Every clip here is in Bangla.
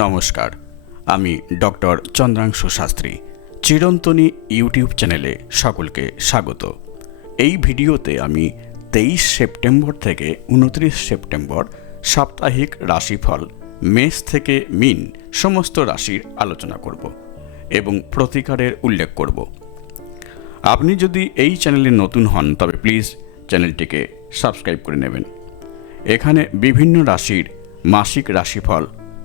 নমস্কার, আমি ডক্টর চন্দ্রাংশু শাস্ত্রী। চিরন্তনী ইউটিউব চ্যানেলে সকলকে স্বাগত। এই ভিডিওতে আমি 23 সেপ্টেম্বর থেকে 29 সেপ্টেম্বর সাপ্তাহিক রাশিফল মেষ থেকে মীন সমস্ত রাশির আলোচনা করব এবং প্রতিকারের উল্লেখ করব। আপনি যদি এই চ্যানেলে নতুন হন তবে প্লিজ চ্যানেলটিকে সাবস্ক্রাইব করে নেবেন। এখানে বিভিন্ন রাশির মাসিক রাশিফল,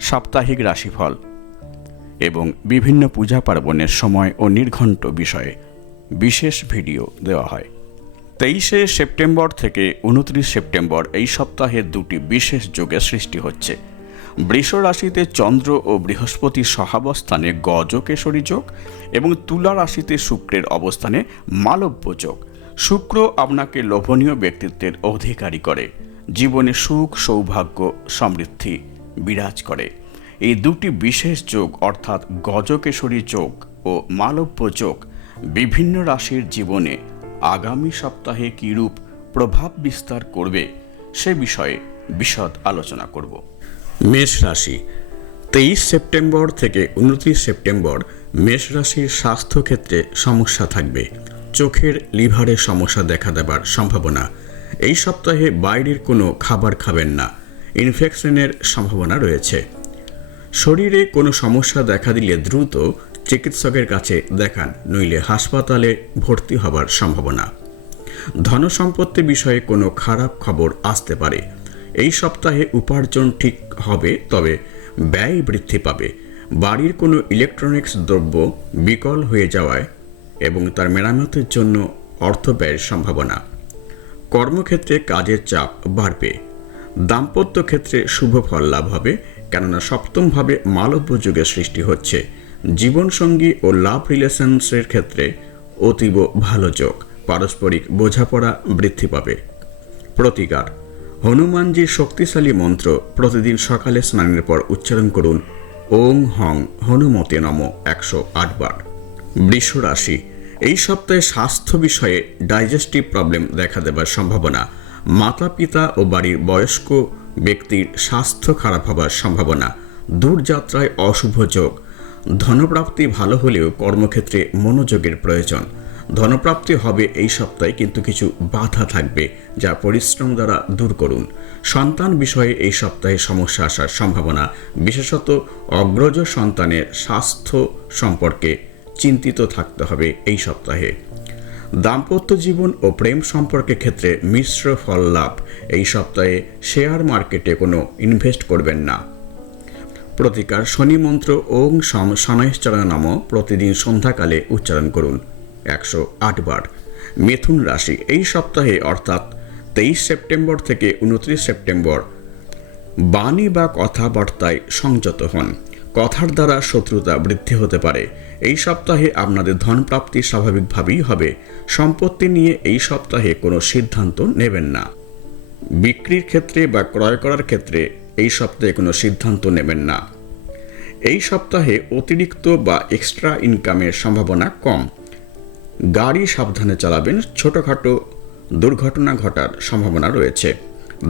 সাপ্তাহিক রাশিফল এবং বিভিন্ন পূজা পার্বণের সময় ও নির্ঘণ্ট বিষয়ে বিশেষ ভিডিও দেওয়া হয়। 23 সেপ্টেম্বর থেকে 29 সেপ্টেম্বর এই সপ্তাহে দুটি বিশেষ যোগের সৃষ্টি হচ্ছে। বৃষ রাশিতে চন্দ্র ও বৃহস্পতির সহাবস্থানে গজকেশরী যোগ এবং তুলা রাশিতে শুক্রের অবস্থানে মালব্য যোগ। শুক্র আপনাকে লোভনীয় ব্যক্তিত্বের অধিকারী করে, জীবনে সুখ, সৌভাগ্য, সমৃদ্ধি বিরাজ করে। এই দুটি বিশেষ যোগ অর্থাৎ গজকেশরী যোগ ও মালব্য যোগ বিভিন্ন রাশির জীবনে আগামী সপ্তাহে কীরূপ প্রভাব বিস্তার করবে সে বিষয়ে বিশদ আলোচনা করব। মেষ রাশি, 23 সেপ্টেম্বর থেকে 29 সেপ্টেম্বর মেষ রাশির স্বাস্থ্যক্ষেত্রে সমস্যা থাকবে। চোখের লিভারের সমস্যা দেখা দেবার সম্ভাবনা। এই সপ্তাহে বাইরের কোনো খাবার খাবেন না, ইনফেকশনের সম্ভাবনা রয়েছে। শরীরে কোনো সমস্যা দেখা দিলে দ্রুত চিকিৎসকের কাছে দেখান, নইলে হাসপাতালে ভর্তি হবার সম্ভাবনা। ধনসম্পত্তি বিষয়ে কোনো খারাপ খবর আসতে পারে। এই সপ্তাহে উপার্জন ঠিক হবে, তবে ব্যয় বৃদ্ধি পাবে। বাড়ির কোনো ইলেকট্রনিক্স দ্রব্য বিকল হয়ে যাওয়ায় এবং তার মেরামতের জন্য অর্থ ব্যয়ের সম্ভাবনা। কর্মক্ষেত্রে কাজের চাপ বাড়বে। দাম্পত্য ক্ষেত্রে শুভ ফল লাভ হবে, কেননা সপ্তমভাবে মালব্য যোগের সৃষ্টি হচ্ছে। জীবনসঙ্গী ও লাভ রিলেশনসের ক্ষেত্রে অতীব ভালো যোগ। পারস্পরিক বোঝাপড়া বৃদ্ধি পাবে। প্রতিকার: হনুমানজির শক্তিশালী মন্ত্র প্রতিদিন সকালে স্নানের পর উচ্চারণ করুন। ওং হং হনুমতে নম 108 বার। বৃষ রাশি, এই সপ্তাহে স্বাস্থ্য বিষয়ে ডাইজেস্টিভ প্রবলেম দেখা দেবার সম্ভাবনা। মাতা পিতা ও বাড়ির বয়স্ক ব্যক্তির স্বাস্থ্য খারাপ হবার সম্ভাবনা। দূরযাত্রায় অশুভ যোগ। ধনপ্রাপ্তি ভালো হলেও কর্মক্ষেত্রে মনোযোগের প্রয়োজন। ধনপ্রাপ্তি হবে এই সপ্তাহে, কিন্তু কিছু বাধা থাকবে, যা পরিশ্রম দ্বারা দূর করুন। সন্তান বিষয়ে এই সপ্তাহে সমস্যা আসার সম্ভাবনা। বিশেষত অগ্রজ সন্তানের স্বাস্থ্য সম্পর্কে চিন্তিত থাকতে হবে এই সপ্তাহে। দাম্পত্য জীবন ও প্রেম সম্পর্কের ক্ষেত্রে মিশ্র ফল লাভ। এই সপ্তাহে শেয়ার মার্কেটে কোনো ইনভেস্ট করবেন না। প্রতিকার: শনি মন্ত্র ওং সম শনৈশ্চর নাম প্রতিদিন সন্ধ্যাকালে উচ্চারণ করুন 108 বার। মিথুন রাশি, এই সপ্তাহে অর্থাৎ 23 সেপ্টেম্বর থেকে 29 সেপ্টেম্বর বাণী বা কথাবার্তায় সংযত হন। কথার দ্বারা শত্রুতা বৃদ্ধি হতে পারে। এই সপ্তাহে আপনাদের ধনপ্রাপ্তি স্বাভাবিকভাবেই হবে। সম্পত্তি নিয়ে এই সপ্তাহে কোনো সিদ্ধান্ত নেবেন না। বিক্রির ক্ষেত্রে বা ক্রয় করার ক্ষেত্রে এই সপ্তাহে কোনো সিদ্ধান্ত নেবেন না। এই সপ্তাহে অতিরিক্ত বা এক্সট্রা ইনকামের সম্ভাবনা কম। গাড়ি সাবধানে চালাবেন, ছোটোখাটো দুর্ঘটনা ঘটার সম্ভাবনা রয়েছে।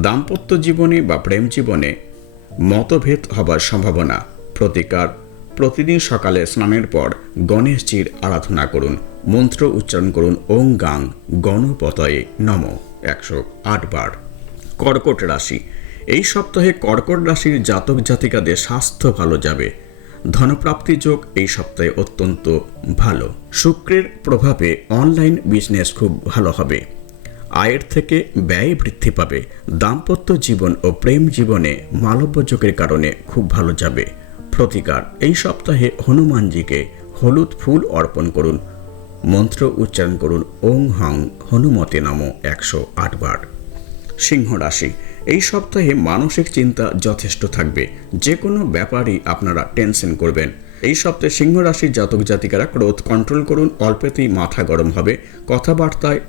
দাম্পত্য জীবনে বা প্রেম জীবনে মতভেদ হবার সম্ভাবনা। প্রতিকার: প্রতিদিন সকালে স্নানের পর গণেশজির আরাধনা করুন। মন্ত্র উচ্চারণ করুন ওং গাং গণপতয়ে নম 108 বার। কর্কট রাশি, এই সপ্তাহে কর্কট রাশির জাতক জাতিকাদের স্বাস্থ্য ভালো যাবে। ধনপ্রাপ্তি যোগ এই সপ্তাহে অত্যন্ত ভালো। শুক্রের প্রভাবে অনলাইন বিজনেস খুব ভালো হবে। আয়ের থেকে ব্যয় বৃদ্ধি পাবে। দাম্পত্য জীবন ও প্রেম জীবনে মালব্য যোগের কারণে খুব ভালো যাবে। প্রতিকার: এই সপ্তাহে হনুমানজিকে হলুদ ফুল অর্পণ করুন। মন্ত্র উচ্চারণ করুন ওং হং হনুমতে নম 108 বার। সিংহ রাশি, এই সপ্তাহে মানসিক চিন্তা যথেষ্ট থাকবে। যে কোনো ব্যাপারেই আপনারা টেনশন করবেন। এই সপ্তাহে সিংহ রাশির জাতক জাতিকারা ক্রোধ কন্ট্রোল করুন। অল্পেতেই মাথা গরম হবে। কথাবার্তায়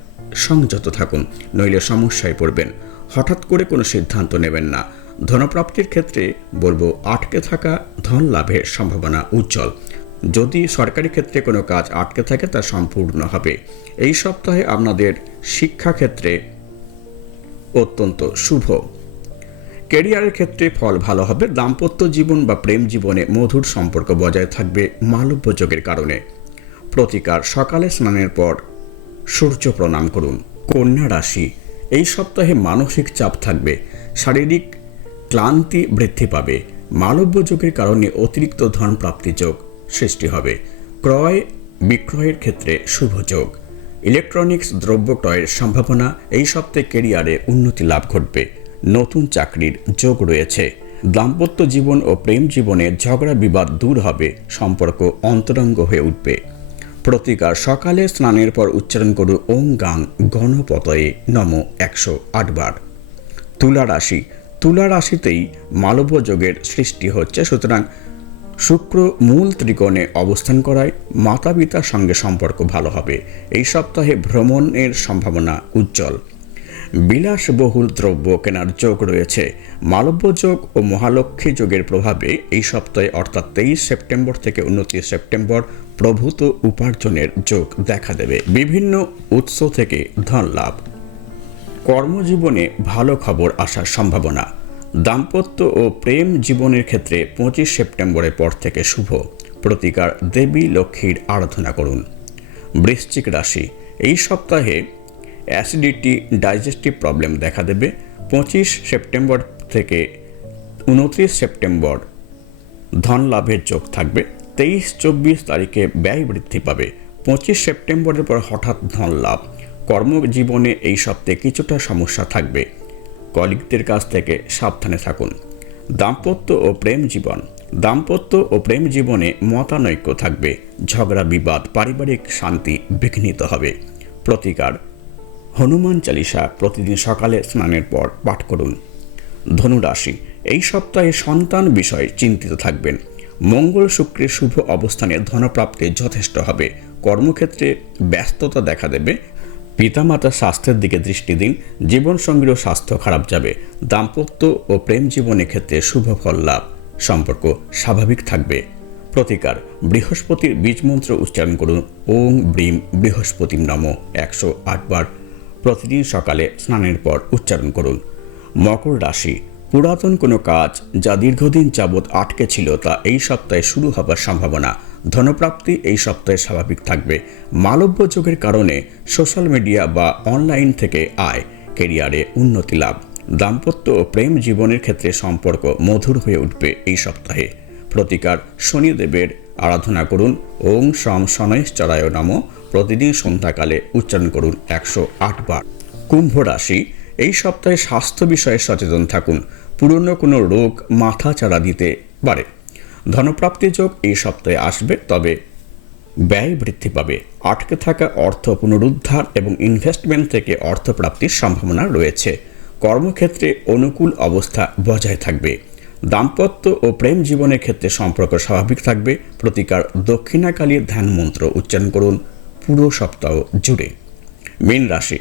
সংযত থাকুন, নইলে সমস্যায় পড়বেন। হঠাৎ করে কোনো সিদ্ধান্ত নেবেন না। ধনপ্রাপ্তির ক্ষেত্রে বলবো আটকে থাকা ধন লাভের সম্ভাবনা উজ্জ্বল। যদি সরকারি ক্ষেত্রে কোনো কাজ আটকে থাকে তা সম্পূর্ণ হবে। এই সপ্তাহে আপনাদের শিক্ষাক্ষেত্রে অত্যন্ত শুভ। ক্যারিয়ারের ক্ষেত্রে ফল ভালো হবে। দাম্পত্য জীবন বা প্রেম জীবনে মধুর সম্পর্ক বজায় থাকবে মালব্য যোগের কারণে। প্রতিকার, সকালে স্নানের পর সূর্য প্রণাম করুন। কন্যা রাশি, এই সপ্তাহে মানসিক চাপ থাকবে, শারীরিক ক্লান্তি বৃদ্ধি পাবে। মালব্য যোগের কারণে অতিরিক্ত ধন প্রাপ্তি যোগ সৃষ্টি হবে। ক্রয় বিক্রয়ের ক্ষেত্রে শুভ যোগ। ইলেকট্রনিক্স দ্রব্য ক্রয়ের সম্ভাবনা। এই সপ্তাহে ক্যারিয়ারে উন্নতি লাভ ঘটবে। নতুন চাকরির যোগ রয়েছে। দাম্পত্য জীবন ও প্রেম জীবনে ঝগড়া বিবাদ দূর হবে, সম্পর্ক অন্তরঙ্গ হয়ে উঠবে। প্রতিকার, সকালে স্নানের পর উচ্চারণ করুন ওং গাং গণপতয়ে নম 108 বার। তুলা রাশি, তুলা রাশিতেই মালব্য যোগের সৃষ্টি হচ্ছে, সুতরাং শুক্র মূল ত্রিকোণে অবস্থান করায় মাতা পিতার সঙ্গে সম্পর্ক ভালো হবে। এই সপ্তাহে ভ্রমণের সম্ভাবনা উজ্জ্বল। বিলাসবহুল দ্রব্য কেনার যোগ রয়েছে। মালব্য যোগ ও মহালক্ষ্মী যোগের প্রভাবে এই সপ্তাহে অর্থাৎ 23 সেপ্টেম্বর থেকে 29 সেপ্টেম্বর প্রভূত উপার্জনের যোগ দেখা দেবে। বিভিন্ন উৎস থেকে ধন লাভ। কর্মজীবনে ভালো খবর আসার সম্ভাবনা। দাম্পত্য ও প্রেম জীবনের ক্ষেত্রে 25 সেপ্টেম্বরের পর থেকে শুভ। প্রতিকার, দেবী লক্ষ্মীর আরাধনা করুন। বৃশ্চিক রাশি, এই সপ্তাহে অ্যাসিডিটি ডাইজেস্টিভ প্রবলেম দেখা দেবে। 25 সেপ্টেম্বর থেকে 29 সেপ্টেম্বর ধন লাভের যোগ থাকবে। 23-24 তারিখে ব্যয় বৃদ্ধি পাবে। 25 সেপ্টেম্বরের পর হঠাৎ ধন লাভ। কর্মজীবনে এই সপ্তাহে কিছুটা সমস্যা থাকবে, কলিগদের কাছ থেকে সাবধানে থাকুন। দাম্পত্য ও প্রেম জীবন, দাম্পত্য ও প্রেম জীবনে মতানৈক্য থাকবে, ঝগড়া বিবাদ, পারিবারিক শান্তি বিঘ্নিত হবে। প্রতিকার, হনুমান চালিসা প্রতিদিন সকালে স্নানের পর পাঠ করুন। ধনুরাশি, এই সপ্তাহে সন্তান বিষয়ে চিন্তিত থাকবেন। মঙ্গল শুক্রের শুভ অবস্থানে ধনপ্রাপ্তি যথেষ্ট হবে। কর্মক্ষেত্রে ব্যস্ততা দেখা দেবে। পিতামাতার স্বাস্থ্যের দিকে দৃষ্টি দিন। জীবনসঙ্গীরও স্বাস্থ্য খারাপ যাবে। দাম্পত্য ও প্রেম জীবনের ক্ষেত্রে শুভ ফল লাভ, সম্পর্ক স্বাভাবিক থাকবে। প্রতিকার, বৃহস্পতির বীজমন্ত্র উচ্চারণ করুন ওং ব্রিম বৃহস্পতিম নম 108 বার। প্রতিদিন সকালে স্নানের পর উচ্চারণ করুন। মকর রাশি, পুরাতন কোনো কাজ যা দীর্ঘদিন যাবৎ আটকে ছিল তা এই সপ্তাহে শুরু হবার সম্ভাবনা। ধনপ্রাপ্তি এই সপ্তাহে স্বাভাবিক থাকবে। মালব্য যোগের কারণে সোশ্যাল মিডিয়া বা অনলাইন থেকে আয়, ক্যারিয়ারে উন্নতি লাভ। দাম্পত্য ও প্রেম জীবনের ক্ষেত্রে সম্পর্ক মধুর হয়ে উঠবে এই সপ্তাহে। প্রতিকার, শনিদেবের আরাধনা করুন ওং শম শনৈশ্চরায় নম। প্রতিদিন সন্ধ্যাকালে উচ্চারণ করুন 108 বার। কুম্ভ রাশি, এই সপ্তাহে স্বাস্থ্য বিষয়ে সচেতন থাকুন। পুরনো কোনো রোগ মাথা চাড়া দিতে পারে। ধনপ্রাপ্তি যোগ এই সপ্তাহে আসবে, তবে ব্যয় বৃদ্ধি পাবে। আটকে থাকা অর্থ পুনরুদ্ধার এবং ইনভেস্টমেন্ট থেকে অর্থপ্রাপ্তির সম্ভাবনা রয়েছে। কর্মক্ষেত্রে অনুকূল অবস্থা বজায় থাকবে। দাম্পত্য ও প্রেম জীবনের ক্ষেত্রে সম্পর্ক স্বাভাবিক থাকবে। প্রতিকার, দক্ষিণাকালীর ধ্যান মন্ত্র উচ্চারণ করুন পুরো সপ্তাহ জুড়ে। মীন রাশি,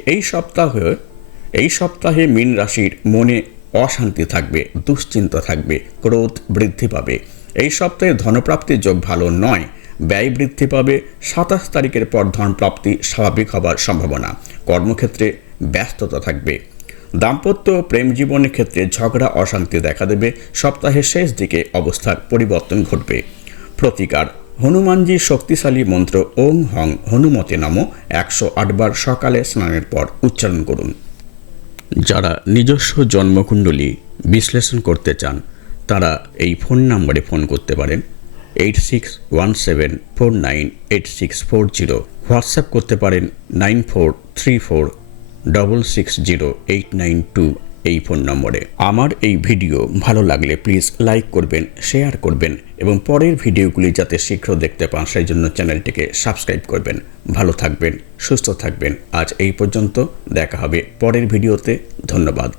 এই সপ্তাহে মীন রাশির মনে অশান্তি থাকবে, দুশ্চিন্তা থাকবে, ক্রোধ বৃদ্ধি পাবে। এই সপ্তাহে ধনপ্রাপ্তির যোগ ভালো নয়, ব্যয় বৃদ্ধি পাবে। 27 তারিখের পর ধনপ্রাপ্তি স্বাভাবিক হবার সম্ভাবনা। কর্মক্ষেত্রে ব্যস্ততা থাকবে। দাম্পত্য ও প্রেম জীবনের ক্ষেত্রে ঝগড়া অশান্তি দেখা দেবে। সপ্তাহের শেষ দিকে অবস্থার পরিবর্তন ঘটবে। প্রতিকার, হনুমানজির শক্তিশালী মন্ত্র ওং হং হনুমতে নম 108 বার সকালে স্নানের পর উচ্চারণ করুন। যারা নিজস্ব জন্মকুণ্ডলী বিশ্লেষণ করতে চান তারা এই ফোন নম্বরে ফোন করতে পারেন 8617498640। হোয়াটসঅ্যাপ করতে পারেন 9434660892 এই ফোন নম্বরে। আমার এই ভিডিও ভালো লাগলে প্লিজ লাইক করবেন, শেয়ার করবেন এবং পরের ভিডিওগুলি যাতে শীঘ্র দেখতে পান সেই জন্য চ্যানেলটিকে সাবস্ক্রাইব করবেন। ভালো থাকবেন, সুস্থ থাকবেন। আজ এই পর্যন্ত, দেখা হবে পরের ভিডিওতে। ধন্যবাদ।